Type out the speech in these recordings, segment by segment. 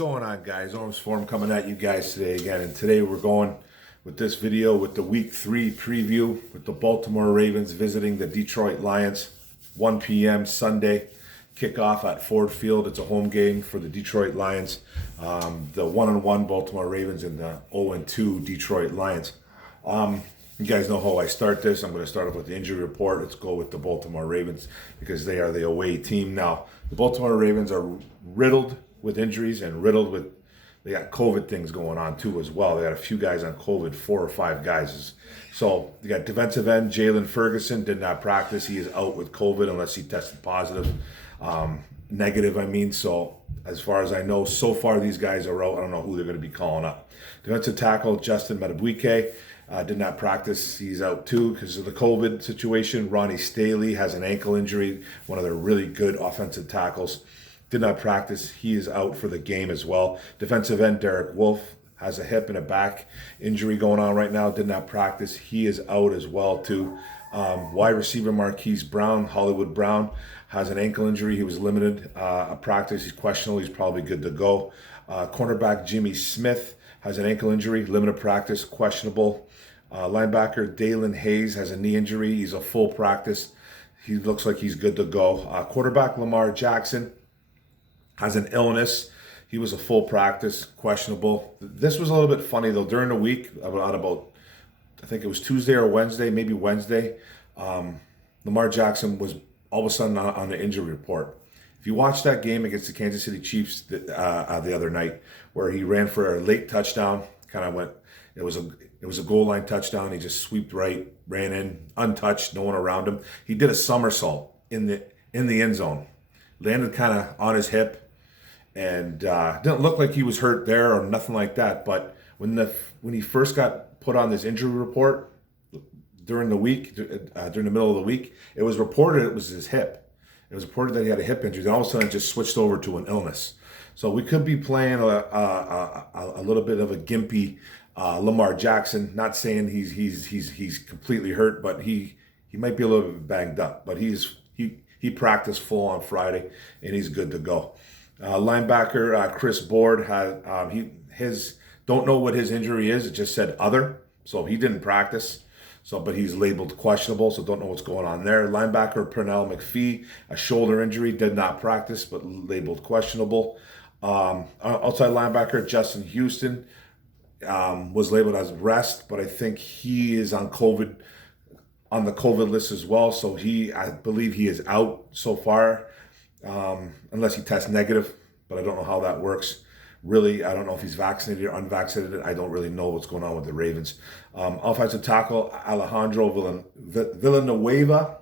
going on, guys? Arms Form coming at you guys today again, and today we're going with this video with the Week 3 preview with the Baltimore Ravens visiting the Detroit Lions. 1 p.m. Sunday kickoff at Ford Field. It's a home game for the Detroit Lions, the 1-1 Baltimore Ravens and the 0-2 Detroit Lions. You guys know how I start this. I'm going to start off with the injury report. Let's go with the Baltimore Ravens because they are the away team. Now, the Baltimore Ravens are riddled with injuries and riddled with, they got COVID things going on too as well. They got a few guys on COVID, 4 or 5 guys. So you got defensive end Jalen Ferguson did not practice. He is out with COVID unless he tested positive, negative. I mean, so as far as I know, so far these guys are out. I don't know who they're going to be calling up. Defensive tackle Justin Madubuike did not practice. He's out too because of the COVID situation. Ronnie Staley has an ankle injury, one of their really good offensive tackles. Did not practice. He is out for the game as well. Defensive end Derek Wolfe has a hip and a back injury going on right now. Did not practice. He is out as well too. Wide receiver Marquise Brown, Hollywood Brown, has an ankle injury. He was limited a practice. He's questionable. He's probably good to go. Cornerback Jimmy Smith has an ankle injury, limited practice, questionable. Linebacker Dalen Hayes has a knee injury. He's a full practice. He looks like he's good to go. Quarterback Lamar Jackson has an illness. He was a full practice, questionable. This was a little bit funny though. During the week, about I think it was Tuesday or Wednesday, maybe Wednesday, Lamar Jackson was all of a sudden on the injury report. If you watched that game against the Kansas City Chiefs the other night, where he ran for a late touchdown, kind of went. It was a goal line touchdown. He just sweeped right, ran in, untouched, no one around him. He did a somersault in the end zone, landed kind of on his hip, and didn't look like he was hurt there or nothing like that. But when he first got put on this injury report during the week, during the middle of the week, it was reported it was his hip. It was reported that he had a hip injury. Then all of a sudden, it just switched over to an illness. So we could be playing a little bit of a gimpy Lamar Jackson. Not saying he's completely hurt, but he might be a little bit banged up. But he practiced full on Friday, and he's good to go. Linebacker Chris Board had don't know what his injury is. It just said other, so he didn't practice. But he's labeled questionable, so don't know what's going on there. Linebacker Pernell McPhee, a shoulder injury, did not practice, but labeled questionable. Outside linebacker Justin Houston was labeled as rest, but I think he is on the COVID list as well. So I believe he is out so far, unless he tests negative, but I don't know how that works. Really, I don't know if he's vaccinated or unvaccinated. I don't really know what's going on with the Ravens. Offensive tackle Alejandro Villanueva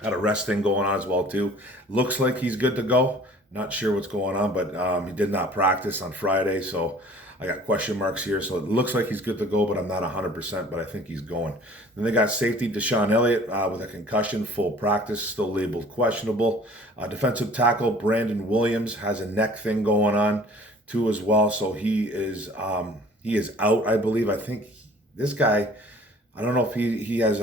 had a rest thing going on as well too. Looks like he's good to go. Not sure what's going on, but he did not practice on Friday, so I got question marks here. So it looks like he's good to go, but I'm not 100%, but I think he's going. Then they got safety Deshaun Elliott with a concussion, full practice, still labeled questionable. Defensive tackle Brandon Williams has a neck thing going on too as well, so he is out, I believe. I think this guy, I don't know if he has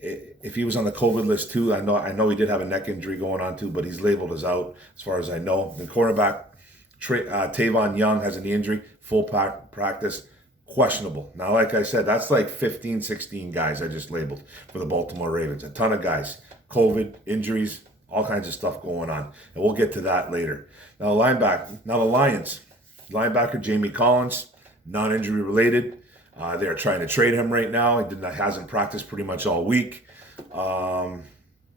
if he was on the COVID list too. I know he did have a neck injury going on too, but he's labeled as out as far as I know. The cornerback Tavon Young has a knee injury, full practice, questionable. Now, like I said, that's like 15, 16 guys I just labeled for the Baltimore Ravens. A ton of guys, COVID, injuries, all kinds of stuff going on. And we'll get to that later. Now, the Lions. Linebacker Jamie Collins, non-injury related. They're trying to trade him right now. He hasn't practiced pretty much all week. Told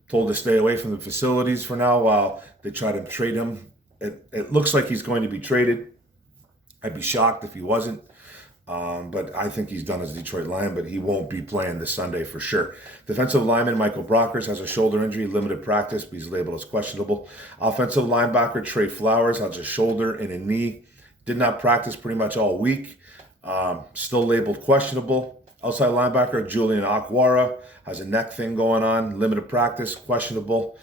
to stay away from the facilities for now while they try to trade him. It looks like he's going to be traded. I'd be shocked if he wasn't. But I think he's done as a Detroit Lion, but he won't be playing this Sunday for sure. Defensive lineman Michael Brockers has a shoulder injury, limited practice, but he's labeled as questionable. Offensive linebacker Trey Flowers has a shoulder and a knee. Did not practice pretty much all week. Still labeled questionable. Outside linebacker Julian Akwara has a neck thing going on, limited practice, questionable.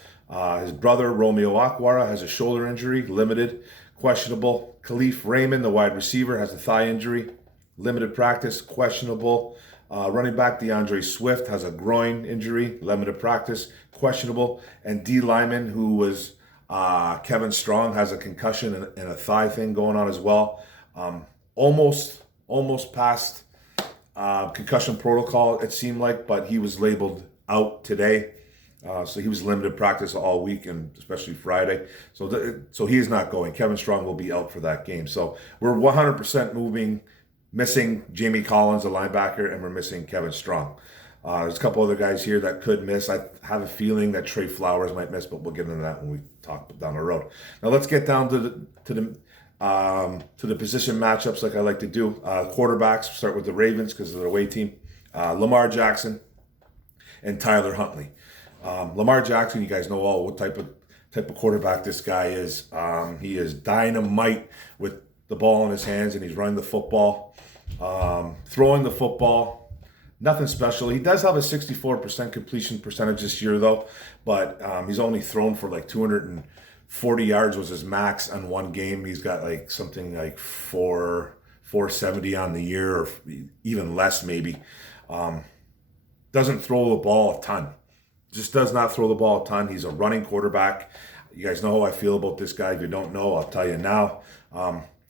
His brother Romeo Akwara has a shoulder injury, limited, questionable. Khalif Raymond, the wide receiver, has a thigh injury, limited practice, questionable. Running back DeAndre Swift has a groin injury, limited practice, questionable. And D. Lyman, who was Kevin Strong has a concussion and a thigh thing going on as well. Almost passed concussion protocol, it seemed like, but he was labeled out today. So he was limited practice all week, and especially Friday. So he's not going. Kevin Strong will be out for that game. So we're 100% missing Jamie Collins, a linebacker, and we're missing Kevin Strong. There's a couple other guys here that could miss. I have a feeling that Trey Flowers might miss, but we'll get into that when we talk down the road. Now let's get down to the position matchups, like I like to do. Quarterbacks. Start with the Ravens because of their away team. Lamar Jackson and Tyler Huntley. Lamar Jackson, you guys know all what type of quarterback this guy is. He is dynamite with the ball in his hands, and he's running the football, throwing the football. Nothing special. He does have a 64% completion percentage this year, though, but he's only thrown for like 240 yards was his max on one game. He's got like something like 470 on the year, or even less maybe. Doesn't throw the ball a ton. Just does not throw the ball a ton. He's a running quarterback. You guys know how I feel about this guy. If you don't know, I'll tell you now.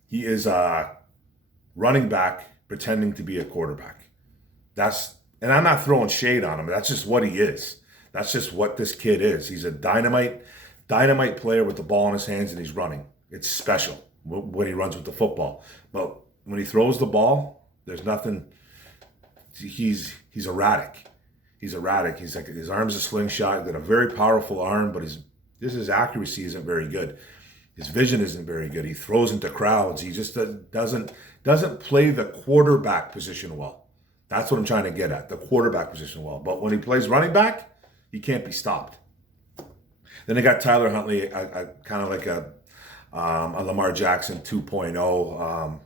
He is a running back pretending to be a quarterback. And I'm not throwing shade on him. That's just what he is. That's just what this kid is. He's a dynamite player with the ball in his hands, and he's running. It's special when he runs with the football. But when he throws the ball, there's nothing. He's erratic. He's erratic. He's like, his arm's a slingshot. He's got a very powerful arm, but his accuracy isn't very good. His vision isn't very good. He throws into crowds. He just doesn't play the quarterback position well. That's what I'm trying to get at, the quarterback position well. But when he plays running back, he can't be stopped. Then they got Tyler Huntley, kind of like a Lamar Jackson 2.0,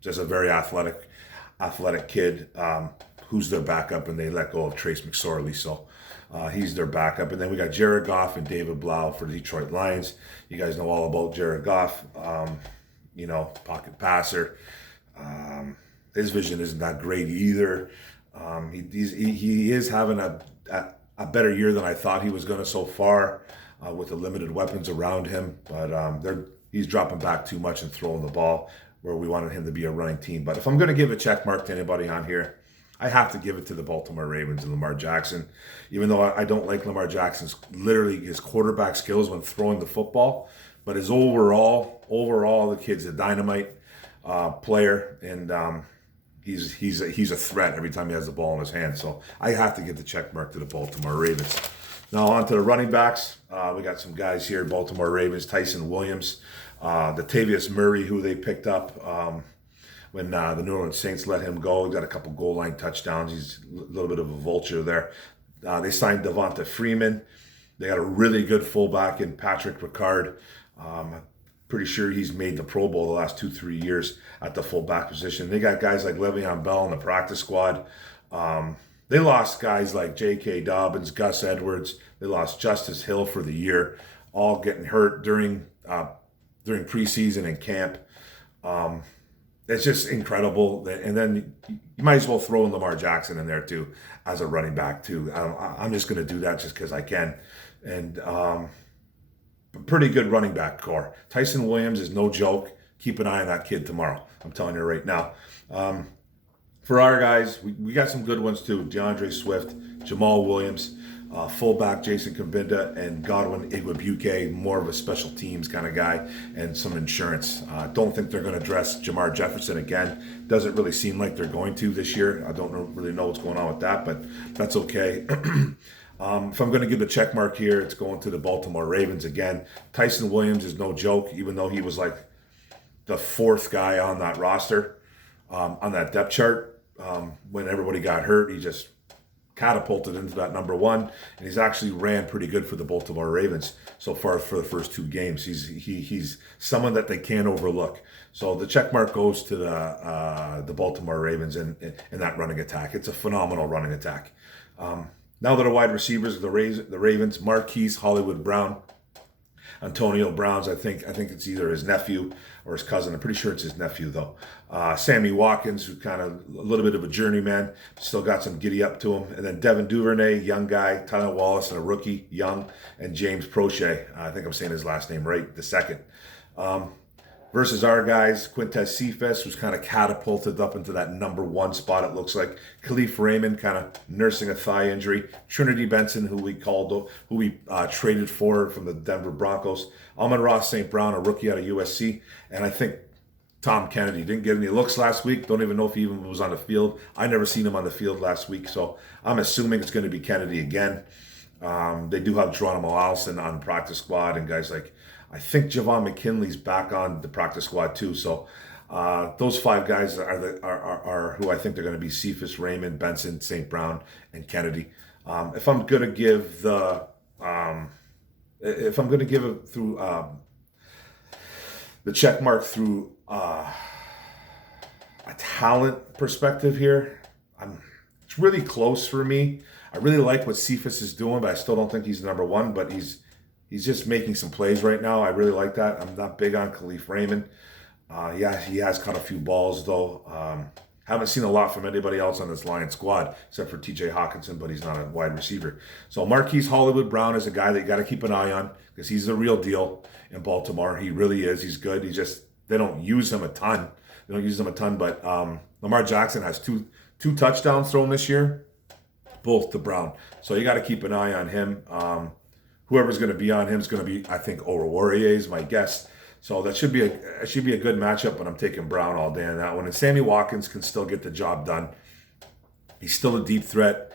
just a very athletic kid. Who's their backup, and they let go of Trace McSorley, so he's their backup. And then we got Jared Goff and David Blau for the Detroit Lions. You guys know all about Jared Goff, pocket passer. His vision isn't that great either. He is having a better year than I thought he was going to so far with the limited weapons around him, but he's dropping back too much and throwing the ball where we wanted him to be a running team. But if I'm going to give a check mark to anybody on here, I have to give it to the Baltimore Ravens and Lamar Jackson. Even though I don't like Lamar Jackson's his quarterback skills when throwing the football, but his overall the kid's a dynamite player, and he's a threat every time he has the ball in his hand. So I have to give the check mark to the Baltimore Ravens. Now on to the running backs. We got some guys here, Baltimore Ravens, Tyson Williams, Latavius Murray, who they picked up when the New Orleans Saints let him go. He got a couple goal line touchdowns. He's a little bit of a vulture there. They signed Devonta Freeman. They got a really good fullback in Patrick Ricard. Pretty sure he's made the Pro Bowl the last 2-3 years at the fullback position. They got guys like Le'Veon Bell in the practice squad. They lost guys like J.K. Dobbins, Gus Edwards. They lost Justice Hill for the year, all getting hurt during preseason and camp. It's just incredible. And then you might as well throw in Lamar Jackson in there too as a running back too. I'm just going to do that just because I can. And pretty good running back core. Tyson Williams is no joke. Keep an eye on that kid tomorrow. I'm telling you right now. For our guys, we got some good ones too. DeAndre Swift, Jamal Williams, fullback Jason Kabinda, and Godwin Igwebuike, more of a special teams kind of guy, and some insurance. Don't think they're going to dress Jamar Jefferson again. Doesn't really seem like they're going to this year. I don't really know what's going on with that, but that's okay. If I'm going to give the check mark here, it's going to the Baltimore Ravens again. Tyson Williams is no joke, even though he was like the fourth guy on that roster, on that depth chart. When everybody got hurt, he just catapulted into that number one, and he's actually ran pretty good for the Baltimore Ravens so far for the first two games. He's someone that they can't overlook. So the check mark goes to the Baltimore Ravens in that running attack. It's a phenomenal running attack. Now that our wide receivers, the Ravens, Marquise Hollywood Brown, Antonio Brown's, I think it's either his nephew or his cousin. I'm pretty sure it's his nephew though. Sammy Watkins, who kind of a little bit of a journeyman, still got some giddy up to him. And then Devin Duvernay, young guy, Tyler Wallace, and a rookie, young, and James Prochet. I think I'm saying his last name right, the second. Versus our guys, Quintez Cephas, who's kind of catapulted up into that #1 spot, it looks like. Khalif Raymond kind of nursing a thigh injury. Trinity Benson, who we traded for from the Denver Broncos. Amon-Ra St. Brown, a rookie out of USC. And I think Tom Kennedy didn't get any looks last week. Don't even know if he even was on the field. I never seen him on the field last week, so I'm assuming it's going to be Kennedy again. They do have Geronimo Allison on the practice squad, and guys like, I think Javon McKinley's back on the practice squad too. So those 5 guys are who I think they're going to be: Cephas, Raymond, Benson, St. Brown, and Kennedy. If I'm going to give it through the check mark through a talent perspective here, it's really close for me. I really like what Cephas is doing, but I still don't think he's #1. But he's just making some plays right now. I really like that. I'm not big on Khalif Raymond. Yeah, he has caught a few balls though. Haven't seen a lot from anybody else on this Lions squad except for TJ Hawkinson, but he's not a wide receiver. So Marquise Hollywood Brown is a guy that you got to keep an eye on because he's the real deal in Baltimore. He really is. He's good. They don't use him a ton. But Lamar Jackson has two touchdowns thrown this year, both to Brown. So you got to keep an eye on him. Whoever's going to be on him is going to be, I think, Oruwariye is my guess. So that should be a good matchup, but I'm taking Brown all day on that one. And Sammy Watkins can still get the job done. He's still a deep threat.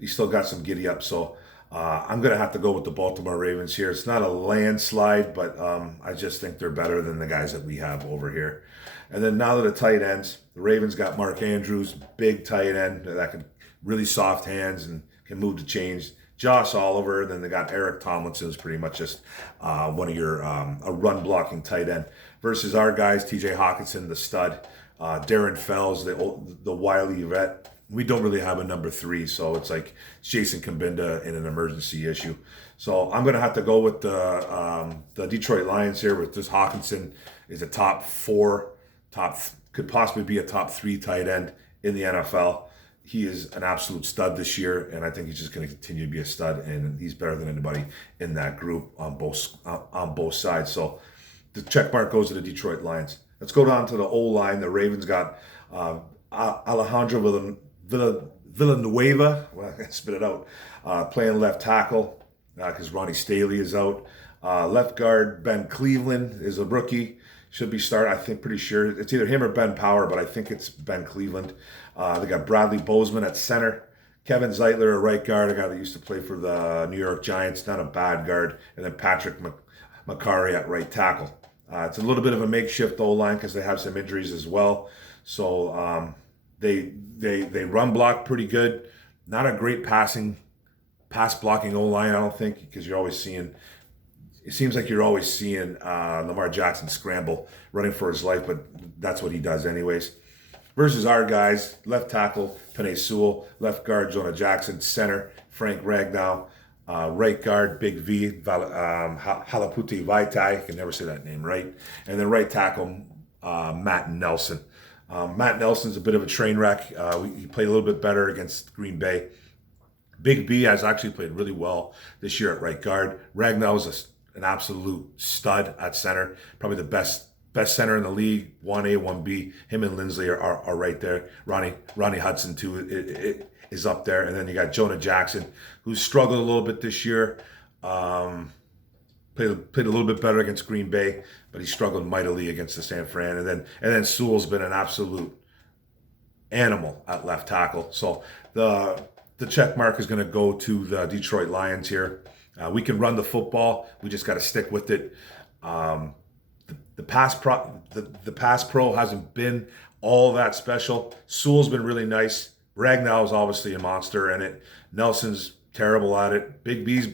He's still got some giddy up. So I'm going to have to go with the Baltimore Ravens here. It's not a landslide, but I just think they're better than the guys that we have over here. And then now to the tight ends. The Ravens got Mark Andrews, big tight end that can really soft hands and can move the chains. Josh Oliver, then they got Eric Tomlinson, who's pretty much just one of your a run blocking tight end. Versus our guys, TJ Hawkinson, the stud, Darren Fells, the wily vet. We don't really have a #3, so it's like Jason Kabinda in an emergency issue. So I'm gonna have to go with the Detroit Lions here. With this, Hawkinson is a could possibly be a top 3 tight end in the NFL. He is an absolute stud this year, and I think he's just going to continue to be a stud, and he's better than anybody in that group on both sides. So the check mark goes to the Detroit Lions. Let's go down to the O-line. The Ravens got Alejandro Villanueva, well, I spit it out, playing left tackle because Ronnie Staley is out. Left guard, Ben Cleveland is a rookie. Should be starting, I think, pretty sure. It's either him or Ben Power, but I think it's Ben Cleveland. They got Bradley Bozeman at center. Kevin Zeitler, a right guard, a guy that used to play for the New York Giants, not a bad guard. And then Patrick McCarry at right tackle. It's a little bit of a makeshift O-line because they have some injuries as well. So they run block pretty good. Not a great pass blocking O-line, I don't think, because you're always seeing... It seems like you're always seeing Lamar Jackson scramble, running for his life, but that's what he does anyways. Versus our guys, left tackle, Penei Sewell, left guard, Jonah Jackson, center, Frank Ragnow, right guard, Big V, Halaputi Vaitai, I can never say that name right, and then right tackle, Matt Nelson. Matt Nelson's a bit of a train wreck. He played a little bit better against Green Bay. Big B has actually played really well this year at right guard. Ragnow is an absolute stud at center, probably the best center in the league, 1A, 1B. Him and Lindsley are right there. Ronnie Hudson too is up there. And then you got Jonah Jackson, who's struggled a little bit this year. Played a little bit better against Green Bay, but he struggled mightily against the San Fran. And then Sewell's been an absolute animal at left tackle. So the check mark is going to go to the Detroit Lions here. We can run the football. We just got to stick with it. The pass pro hasn't been all that special. Sewell's been really nice. Ragnow is obviously a monster in it. Nelson's terrible at it. Big B's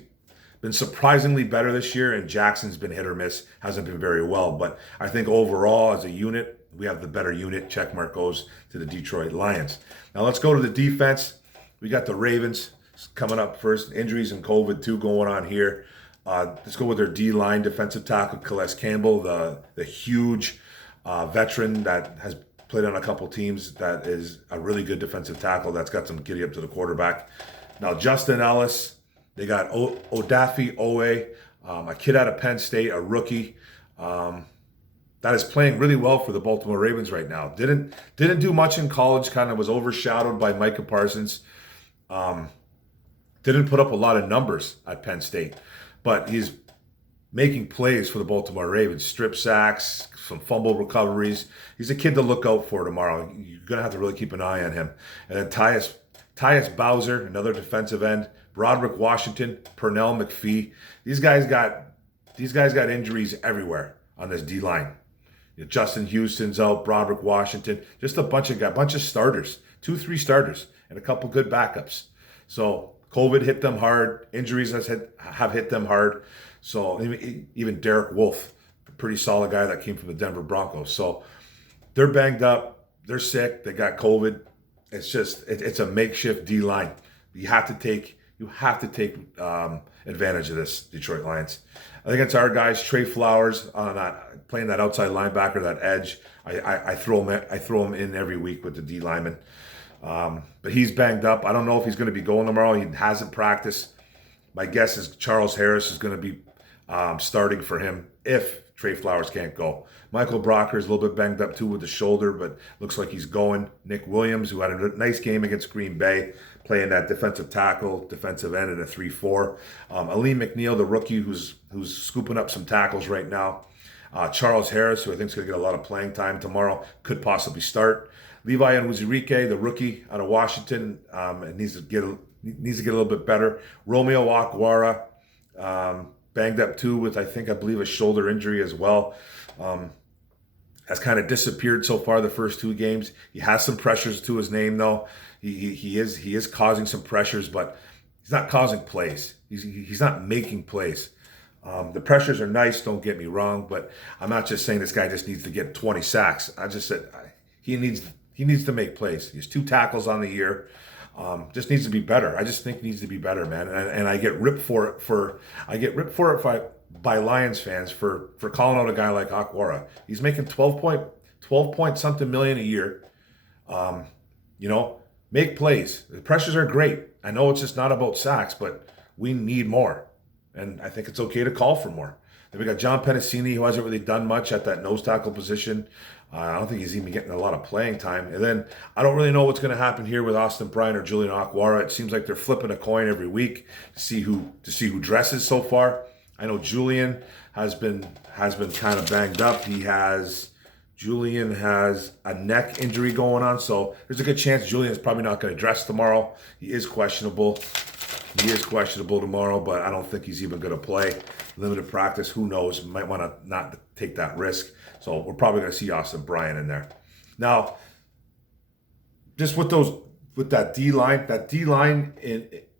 been surprisingly better this year, and Jackson's been hit or miss. Hasn't been very well. But I think overall, as a unit, we have the better unit. Check mark goes to the Detroit Lions. Now let's go to the defense. We got the Ravens coming up first. Injuries and COVID too going on here. Let's go with their D-line defensive tackle, Calais Campbell, the huge veteran that has played on a couple teams, that is a really good defensive tackle that's got some giddy up to the quarterback. Now, Justin Ellis, they got Odafe Owe, a kid out of Penn State, a rookie, that is playing really well for the Baltimore Ravens right now. Didn't do much in college, kind of was overshadowed by Micah Parsons. Didn't put up a lot of numbers at Penn State, but he's making plays for the Baltimore Ravens. Strip sacks, some fumble recoveries. He's a kid to look out for tomorrow. You're going to have to really keep an eye on him. And then Tyus Bowser, another defensive end. Broderick Washington, Pernell McPhee. These guys got injuries everywhere on this D-line. Justin Houston's out, Broderick Washington, just a bunch of starters, 2-3 starters, and a couple good backups. So COVID hit them hard. Injuries have hit them hard. So even Derek Wolfe, a pretty solid guy that came from the Denver Broncos. So they're banged up. They're sick. They got COVID. It's a makeshift D-line. You have to take advantage of this, Detroit Lions. I think it's our guys, Trey Flowers, on that, playing that outside linebacker, that edge. I throw him in every week with the D lineman. But he's banged up. I don't know if he's going to be going tomorrow. He hasn't practiced. My guess is Charles Harris is going to be starting for him if Trey Flowers can't go. Michael Brocker is a little bit banged up too with the shoulder, but looks like he's going. Nick Williams, who had a nice game against Green Bay, playing that defensive tackle, defensive end in a 3-4. Aleem McNeil, the rookie, who's scooping up some tackles right now. Charles Harris, who I think is going to get a lot of playing time tomorrow, could possibly start. Levi Onwuzurike, the rookie out of Washington, needs to get a little bit better. Romeo Okwara, banged up too with I believe a shoulder injury as well. Has kind of disappeared so far the first 2 games. He has some pressures to his name though. He is causing some pressures, but he's not causing plays. He's not making plays. The pressures are nice, don't get me wrong, but I'm not just saying this guy just needs to get 20 sacks. I just said he needs to make plays. He has 2 tackles on the year. Just needs to be better. I just think he needs to be better, man. And I get ripped for it by Lions fans for calling out a guy like Okwara. He's making 12 point something million a year. Make plays. The pressures are great. I know it's just not about sacks, but we need more. And I think it's okay to call for more. Then we got John Pennicini, who hasn't really done much at that nose tackle position. I don't think he's even getting a lot of playing time. And then I don't really know what's going to happen here with Austin Bryant or Julian Okwara. It seems like they're flipping a coin every week to see who dresses so far. I know Julian has been kind of banged up. Julian has a neck injury going on, so there's a good chance Julian's probably not going to dress tomorrow. He is questionable. Tomorrow, but I don't think he's even going to play. Limited practice, who knows? Might want to not take that risk. So we're probably going to see Austin Bryant in there. Now, just with that D-line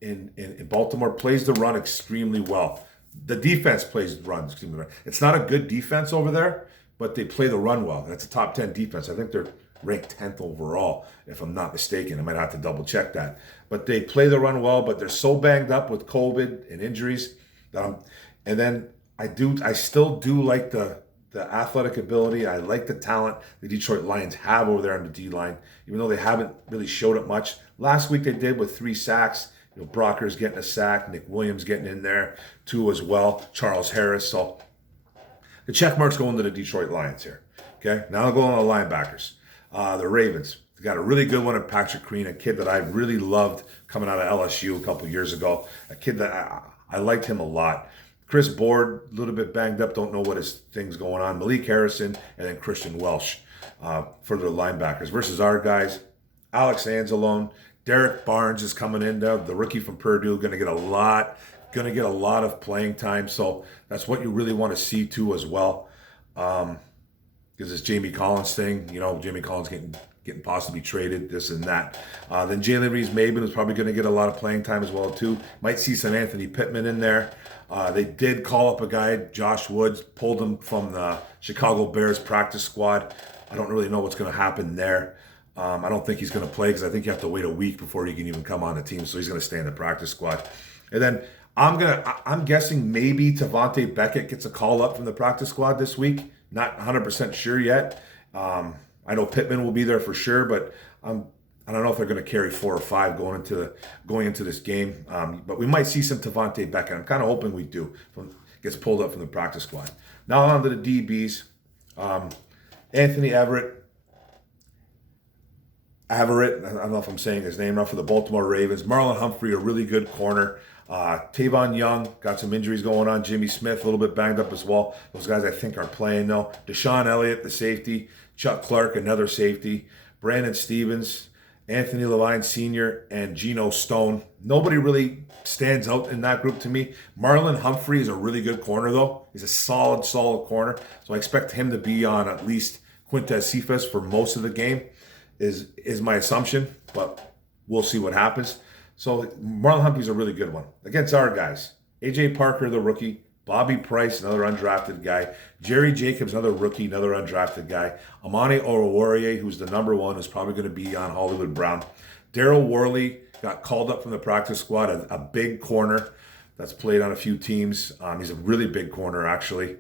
in Baltimore plays the run extremely well. The defense plays the run extremely well. It's not a good defense over there, but they play the run well. That's a top 10 defense. I think they're ranked 10th overall, if I'm not mistaken. I might have to double check that. But they play the run well, but they're so banged up with COVID and injuries. And then I still do like the athletic ability. I like the talent the Detroit Lions have over there on the D-line, even though they haven't really showed it much. Last week they did with 3 sacks. Brocker's getting a sack, Nick Williams getting in there, 2 as well, Charles Harris. So the check mark's going to the Detroit Lions here. Okay, now I'll go on the linebackers. The Ravens. They got a really good one in Patrick Queen, a kid that I really loved coming out of LSU a couple years ago. A kid that I liked him a lot. Chris Board, a little bit banged up, don't know what his thing's going on. Malik Harrison, and then Christian Welsh for the linebackers. Versus our guys, Alex Anzalone, Derek Barnes is coming in there, the rookie from Purdue, going to get a lot of playing time. So that's what you really want to see too as well. Because it's Jamie Collins thing, Jamie Collins getting possibly traded, this and that. Then Jalen Reeves-Maybin is probably going to get a lot of playing time as well too. Might see some Anthony Pittman in there. They did call up a guy, Josh Woods, pulled him from the Chicago Bears practice squad. I don't really know what's going to happen there. I don't think he's going to play because I think you have to wait a week before he can even come on the team. So he's going to stay in the practice squad. And then I'm guessing maybe Tavante Beckett gets a call up from the practice squad this week. Not 100% sure yet. I know Pittman will be there for sure, but I don't know if they're going to carry 4 or 5 going into this game. But we might see some Tavante Beckett. I'm kind of hoping we do. Gets pulled up from the practice squad. Now on to the DBs. Anthony Everett. I don't know if I'm saying his name right, for the Baltimore Ravens. Marlon Humphrey, a really good corner. Tavon Young, got some injuries going on. Jimmy Smith, a little bit banged up as well. Those guys I think are playing though. Deshaun Elliott, the safety. Chuck Clark, another safety. Brandon Stevens, Anthony Levine Sr., and Geno Stone. Nobody really stands out in that group to me. Marlon Humphrey is a really good corner though. He's a solid corner. So I expect him to be on at least Quintez Cephas for most of the game. Is my assumption, but we'll see what happens. So Marlon Humphrey's a really good one. Against our guys, A.J. Parker, the rookie, Bobby Price, another undrafted guy, Jerry Jacobs, another rookie, another undrafted guy, Amani Oruwariye, who's the number 1, who's probably going to be on Hollywood Brown. Daryl Worley got called up from the practice squad, a big corner that's played on a few teams. He's a really big corner, actually.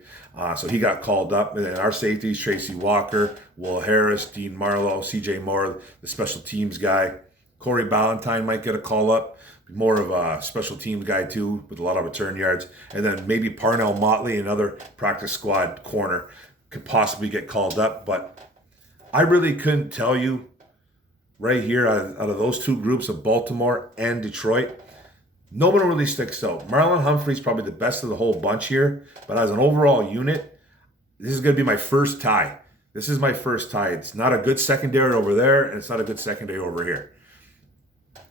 So he got called up. And then our safeties, Tracy Walker, Will Harris, Dean Marlowe, C.J. Moore, the special teams guy. Corey Ballantyne might get a call up. More of a special teams guy, too, with a lot of return yards. And then maybe Parnell Motley, another practice squad corner, could possibly get called up. But I really couldn't tell you right here out of those two groups of Baltimore and Detroit. No one really sticks out. Marlon Humphrey's probably the best of the whole bunch here, but as an overall unit, this is going to be my first tie. This is my first tie. It's not a good secondary over there, and it's not a good secondary over here.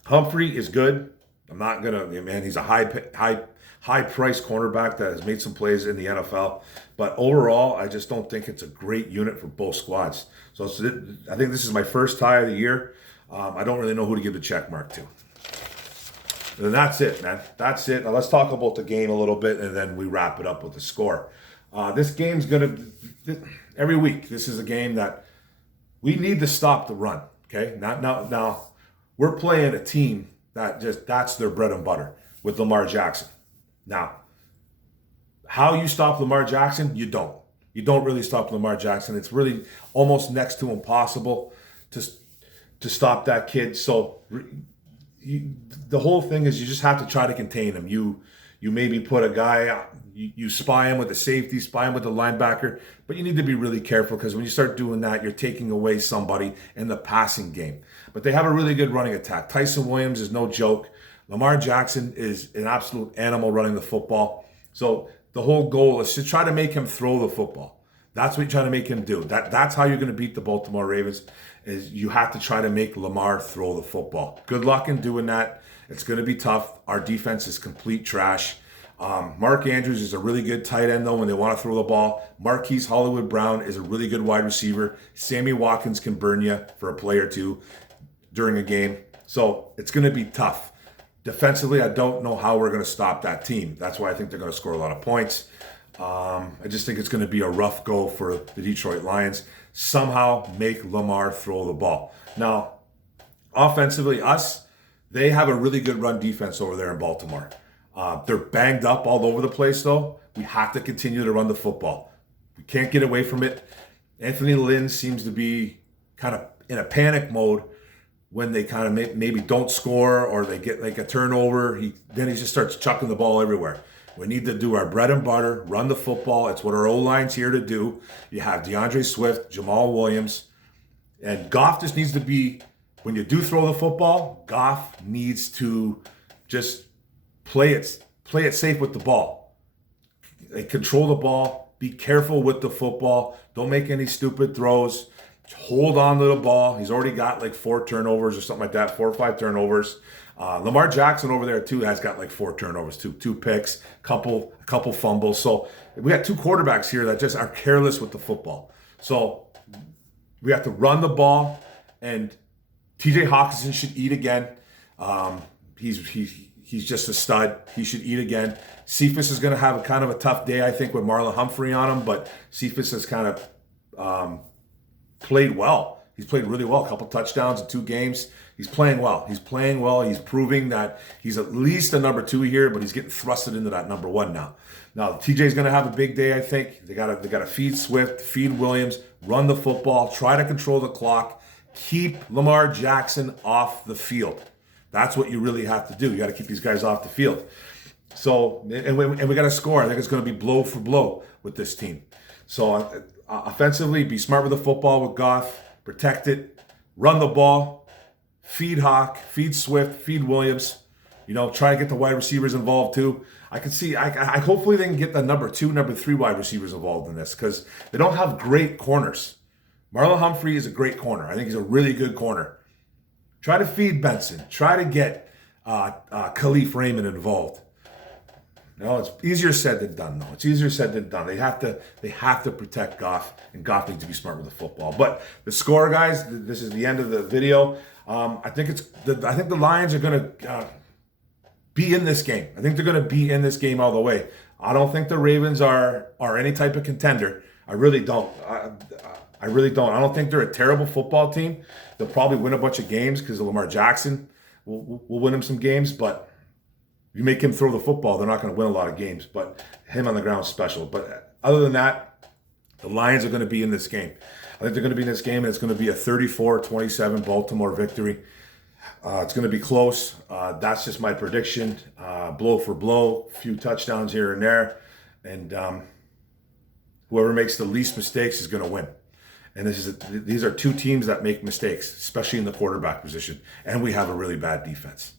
Humphrey is good. I'm not going to, man, he's a high price cornerback that has made some plays in the NFL. But overall, I just don't think it's a great unit for both squads. So I think this is my first tie of the year. I don't really know who to give the check mark to. And that's it, man. That's it. Now let's talk about the game a little bit, and then we wrap it up with the score. This game's going to, every week, this is a game that we need to stop the run, okay? Now, we're playing a team that's their bread and butter with Lamar Jackson. Now, how you stop Lamar Jackson, you don't. You don't really stop Lamar Jackson. It's really almost next to impossible to stop that kid. So the whole thing is you just have to try to contain him. You maybe put a guy, you spy him with the safety, spy him with the linebacker, but you need to be really careful because when you start doing that, you're taking away somebody in the passing game. But they have a really good running attack. Tyson Williams is no joke. Lamar Jackson is an absolute animal running the football. So the whole goal is to try to make him throw the football. That's what you're trying to make him do. That's how you're going to beat the Baltimore Ravens, is you have to try to make Lamar throw the football. Good luck in doing that. It's going to be tough. Our defense is complete trash. Mark Andrews is a really good tight end, though, when they want to throw the ball. Marquise Hollywood Brown is a really good wide receiver. Sammy Watkins can burn you for a play or two during a game. So it's going to be tough. Defensively, I don't know how we're going to stop that team. That's why I think they're going to score a lot of points. I just think it's going to be a rough go for the Detroit Lions. Somehow make Lamar throw the ball. Now, offensively, they have a really good run defense over there in Baltimore. They're banged up all over the place, though. We have to continue to run the football. We can't get away from it. Anthony Lynn seems to be kind of in a panic mode when they kind of maybe don't score or they get like a turnover. Then he just starts chucking the ball everywhere. We need to do our bread and butter, run the football. It's what our O-line's here to do. You have DeAndre Swift, Jamal Williams, and Goff just needs to be, when you do throw the football, Goff needs to just play it safe with the ball. Like, control the ball. Be careful with the football. Don't make any stupid throws. Hold on to the ball. He's already got like 4 turnovers or something like that, 4 or 5 turnovers. Lamar Jackson over there too has got like 4 turnovers, two picks, a couple fumbles. So we got 2 quarterbacks here that just are careless with the football. So we have to run the ball, and TJ Hawkinson should eat again. He's just a stud. He should eat again. Cephas is going to have a kind of a tough day, I think, with Marlon Humphrey on him, but Cephas has kind of played well. He's played really well, a couple touchdowns in 2 games. He's playing well. He's playing well. He's proving that he's at least a number 2 here, but he's getting thrusted into that number 1 now. Now, TJ's going to have a big day, I think. They got to feed Swift, feed Williams, run the football, try to control the clock, keep Lamar Jackson off the field. That's what you really have to do. You got to keep these guys off the field. So, and we got to score. I think it's going to be blow for blow with this team. So, offensively, be smart with the football with Goff, protect it, run the ball, feed Hawk, feed Swift, feed Williams. You know, try to get the wide receivers involved too. I can see, I hopefully they can get the number 2, number 3 wide receivers involved in this because they don't have great corners. Marlon Humphrey is a great corner. I think he's a really good corner. Try to feed Benson. Try to get Khalif Raymond involved. You know, it's easier said than done, though. It's easier said than done. They have to protect Goff, and Goff needs to be smart with the football. But the score, guys, this is the end of the video. I think the Lions are going to be in this game. I think they're going to be in this game all the way. I don't think the Ravens are any type of contender. I really don't. I really don't. I don't think they're a terrible football team. They'll probably win a bunch of games because Lamar Jackson will win them some games, but you make him throw the football, they're not going to win a lot of games. But him on the ground is special. But other than that, the Lions are going to be in this game. I think they're going to be in this game, and it's going to be a 34-27 Baltimore victory. It's going to be close. That's just my prediction. Blow for blow, a few touchdowns here and there. And whoever makes the least mistakes is going to win. And these are 2 teams that make mistakes, especially in the quarterback position. And we have a really bad defense.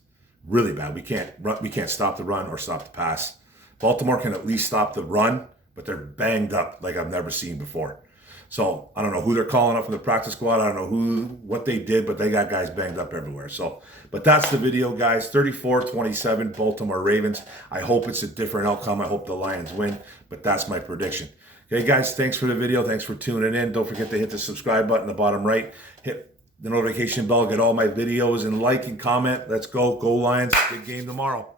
Really bad. We can't stop the run or stop the pass. Baltimore can at least stop the run, but they're banged up like I've never seen before. So I don't know who they're calling up from the practice squad. I don't know what they did, but they got guys banged up everywhere. So, but that's the video, guys. 34-27 Baltimore Ravens. I hope it's a different outcome. I hope the Lions win, but that's my prediction. Okay, guys, thanks for the video. Thanks for tuning in. Don't forget to hit the subscribe button in the bottom right. Hit the notification bell. Get all my videos and like and comment. Let's go. Go Lions. Big game tomorrow.